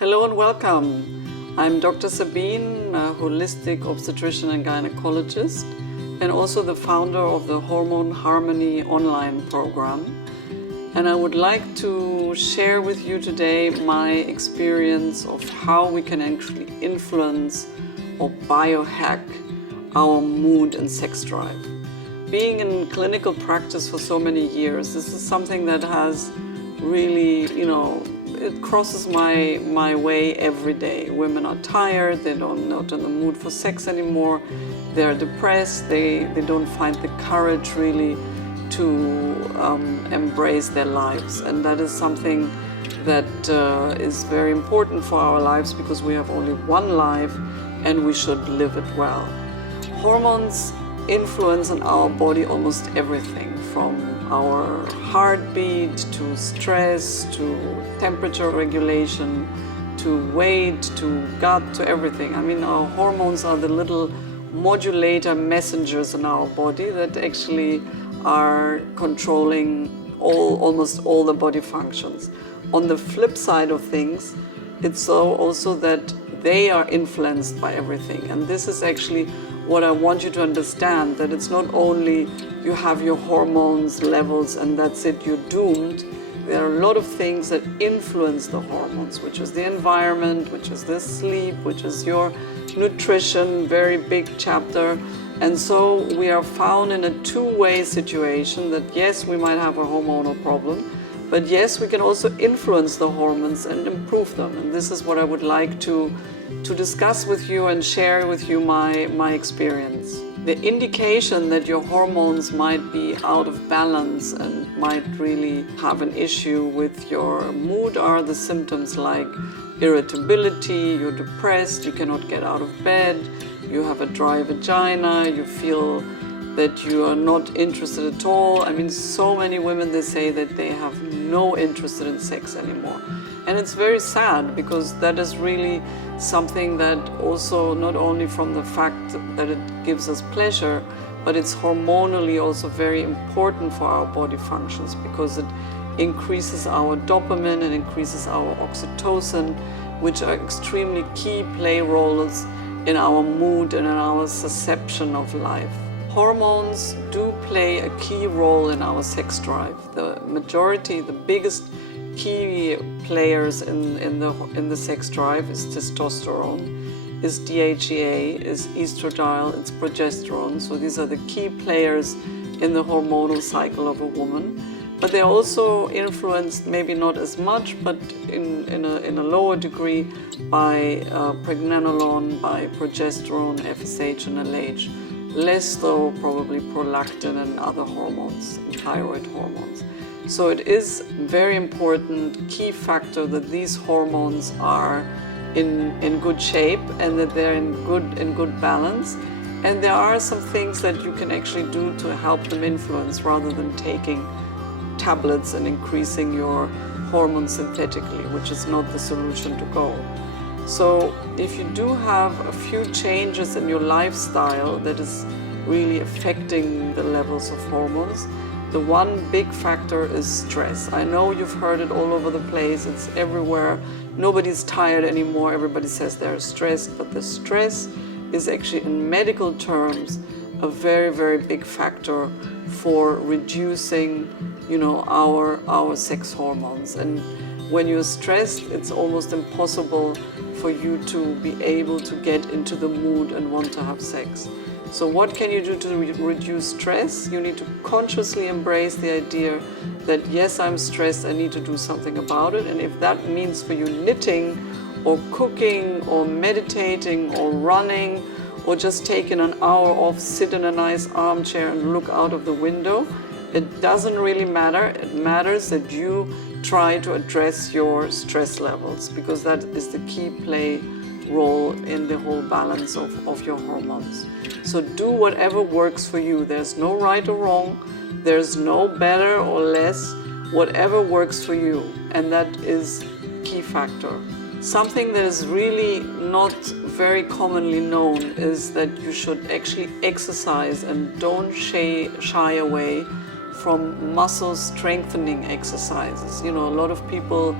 Hello and welcome. I'm Dr. Sabine, a holistic obstetrician and gynecologist, and also the founder of the Hormone Harmony online program. And I would like to share with you today my experience of how we can actually influence or biohack our mood and sex drive. Being in clinical practice for so many years, this is something that has really, it crosses my way every day. Women are tired, they're not in the mood for sex anymore, they're depressed, they don't find the courage really to embrace their lives. And that is something that is very important for our lives because we have only one life and we should live it well. Hormones influence in our body almost everything, from our heartbeat to stress to temperature regulation to weight to gut to everything. I mean, our hormones are the little modulator messengers in our body that actually are controlling almost all the body functions. On the flip side of things, it's so also that they are influenced by everything. And this is actually what I want you to understand, that it's not only you have your hormones levels and that's it, you're doomed. There are a lot of things that influence the hormones, which is the environment, which is the sleep, which is your nutrition, very big chapter. And so we are found in a two-way situation that yes, we might have a hormonal problem, but yes, we can also influence the hormones and improve them. And this is what I would like to discuss with you and share with you my experience. The indication that your hormones might be out of balance and might really have an issue with your mood are the symptoms like irritability, you're depressed, you cannot get out of bed, you have a dry vagina, you feel that you are not interested at all. I mean, so many women, they say that they have no interest in sex anymore. And it's very sad because that is really something that also, not only from the fact that it gives us pleasure, but it's hormonally also very important for our body functions because it increases our dopamine and increases our oxytocin, which are extremely key play roles in our mood and in our perception of life. Hormones do play a key role in our sex drive. The majority, the biggest key players in the sex drive is testosterone, is DHEA, is estradiol, it's progesterone. So these are the key players in the hormonal cycle of a woman. But they're also influenced, maybe not as much, but in a lower degree by pregnenolone, by progesterone, FSH and LH. Less though probably prolactin and other hormones, and thyroid hormones. So it is a very important key factor that these hormones are in good shape and that they're in good balance. And there are some things that you can actually do to help them influence rather than taking tablets and increasing your hormones synthetically, which is not the solution to go. So if you do have a few changes in your lifestyle that is really affecting the levels of hormones, the one big factor is stress. I know you've heard it all over the place, it's everywhere. Nobody's tired anymore, everybody says they're stressed, but the stress is actually in medical terms a very, very big factor for reducing, our sex hormones. And when you're stressed, it's almost impossible for you to be able to get into the mood and want to have sex. So what can you do to reduce stress? You need to consciously embrace the idea that yes, I'm stressed, I need to do something about it. And if that means for you knitting or cooking or meditating or running or just taking an hour off, sit in a nice armchair and look out of the window, it doesn't really matter. It matters that you try to address your stress levels because that is the key play role in the whole balance of your hormones. So do whatever works for you. There's no right or wrong. There's no better or less. Whatever works for you. And that is key factor. Something that is really not very commonly known is that you should actually exercise and don't shy away from muscle strengthening exercises. A lot of people,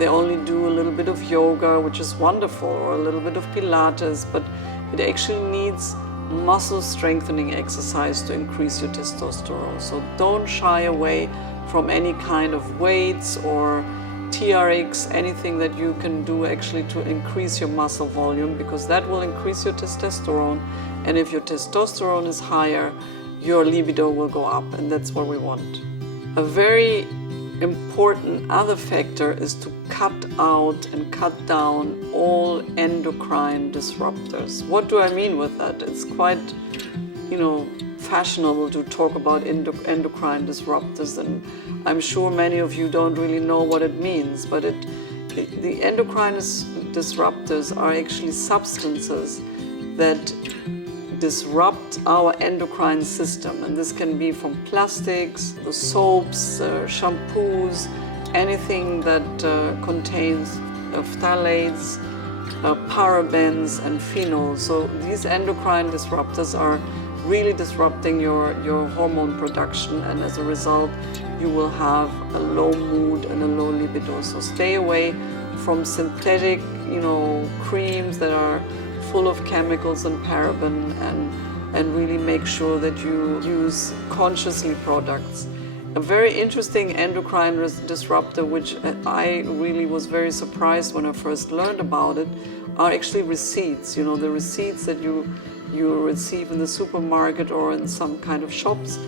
they only do a little bit of yoga, which is wonderful, or a little bit of Pilates, but it actually needs muscle strengthening exercise to increase your testosterone. So don't shy away from any kind of weights or TRX, anything that you can do actually to increase your muscle volume, because that will increase your testosterone. And if your testosterone is higher, your libido will go up, and that's what we want. A very important other factor is to cut out and cut down all endocrine disruptors. What do I mean with that? It's quite, fashionable to talk about endocrine disruptors, and I'm sure many of you don't really know what it means, but the endocrine disruptors are actually substances that disrupt our endocrine system, and this can be from plastics, the soaps, shampoos, anything that contains phthalates, parabens and phenols. So these endocrine disruptors are really disrupting your hormone production, and as a result you will have a low mood and a low libido. So stay away from synthetic creams that are full of chemicals and paraben, and really make sure that you use consciously products. A very interesting endocrine disruptor, which I really was very surprised when I first learned about it, are actually receipts. The receipts that you receive in the supermarket or in some kind of shops.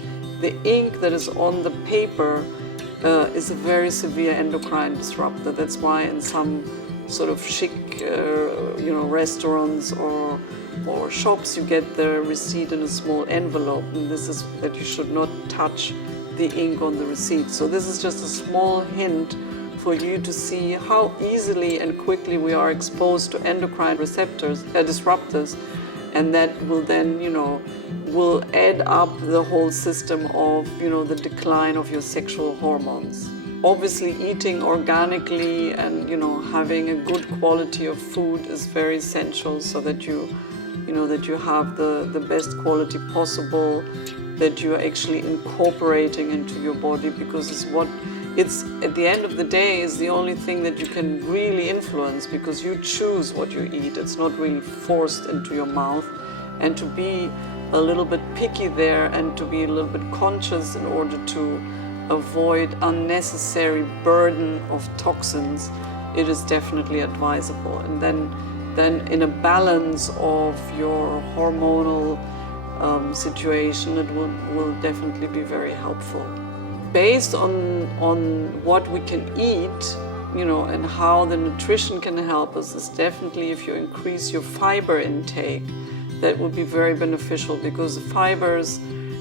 The ink that is on the paper is a very severe endocrine disruptor. That's why in some sort of chic restaurants or shops you get the receipt in a small envelope, and this is that you should not touch the ink on the receipt. So this is just a small hint for you to see how easily and quickly we are exposed to endocrine disruptors, and that will then will add up the whole system of the decline of your sexual hormones. Obviously, eating organically and having a good quality of food is very essential, so that you have the best quality possible, that you are actually incorporating into your body, because it's at the end of the day is the only thing that you can really influence, because you choose what you eat. It's not really forced into your mouth, and to be a little bit picky there and to be a little bit conscious in order to avoid unnecessary burden of toxins, it is definitely advisable. And then in a balance of your hormonal situation, it will definitely be very helpful. Based on what we can eat, and how the nutrition can help us, is definitely if you increase your fiber intake, that would be very beneficial, because the fibers,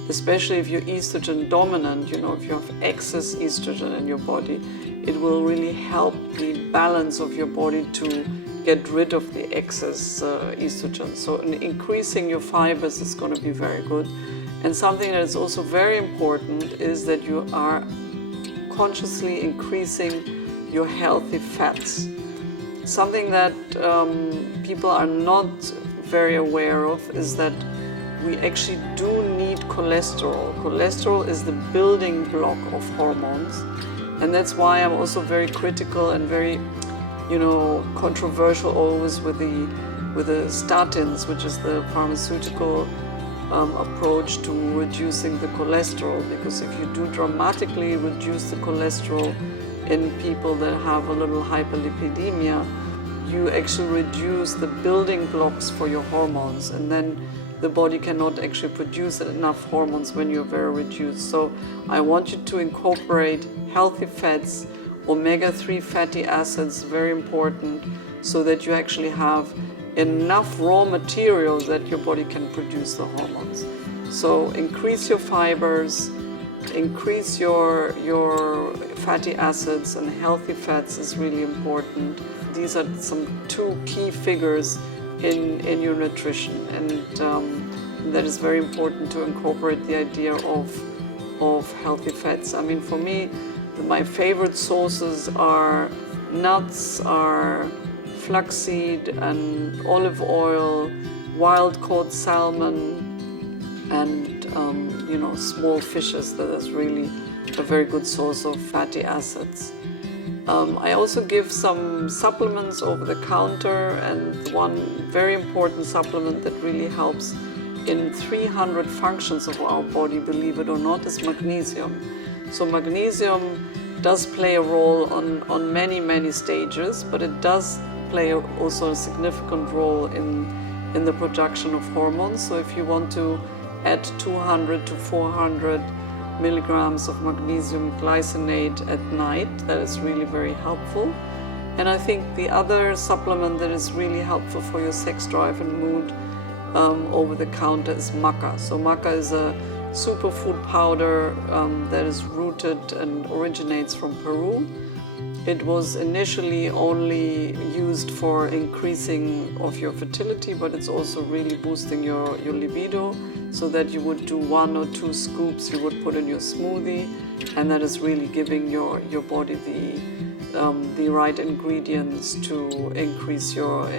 especially if you're estrogen dominant, if you have excess estrogen in your body, it will really help the balance of your body to get rid of the excess estrogen. So increasing your fibers is going to be very good. And something that is also very important is that you are consciously increasing your healthy fats. Something that people are not very aware of is that we actually do need cholesterol. Cholesterol is the building block of hormones, and that's why I'm also very critical and very, controversial always with the statins, which is the pharmaceutical approach to reducing the cholesterol. Because if you do dramatically reduce the cholesterol in people that have a little hyperlipidemia, you actually reduce the building blocks for your hormones, and then the body cannot actually produce enough hormones when you're very reduced. So I want you to incorporate healthy fats, omega-3 fatty acids, very important, so that you actually have enough raw materials that your body can produce the hormones. So increase your fibers, increase your fatty acids, and healthy fats is really important. These are some two key figures in your nutrition, and that is very important to incorporate the idea of healthy fats. I mean, for me, my favorite sources are nuts, are flaxseed and olive oil, wild-caught salmon, and small fishes. That is really a very good source of fatty acids. I also give some supplements over the counter, and one very important supplement that really helps in 300 functions of our body, believe it or not, is magnesium. So magnesium does play a role on many stages, but it does play also a significant role in the production of hormones. So if you want to add 200 to 400 milligrams of magnesium glycinate at night, that is really very helpful. And I think the other supplement that is really helpful for your sex drive and mood over the counter is maca. So maca is a superfood powder that is rooted and originates from Peru. It was initially only used for increasing of your fertility, but it's also really boosting your libido, so that you would do 1 or 2 scoops you would put in your smoothie, and that is really giving your body the right ingredients to increase your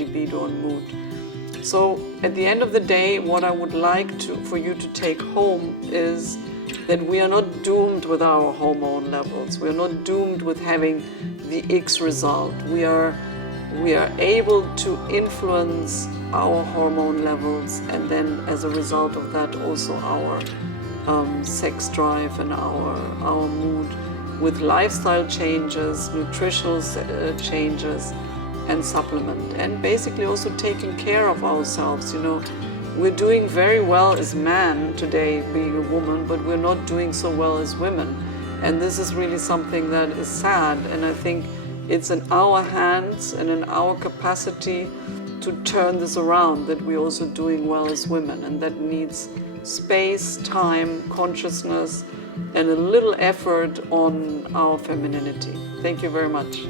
libido and mood. So at the end of the day, what I would like for you to take home is that we are not doomed with our hormone levels. We are not doomed with having the X result. We are able to influence our hormone levels, and then as a result of that also our sex drive and our mood, with lifestyle changes, nutritional changes, and supplement, and basically also taking care of ourselves. You know, we're doing very well as men today, being a woman, but we're not doing so well as women. And this is really something that is sad, and I think it's in our hands and in our capacity to turn this around, that we're also doing well as women, and that needs space, time, consciousness, and a little effort on our femininity. Thank you very much.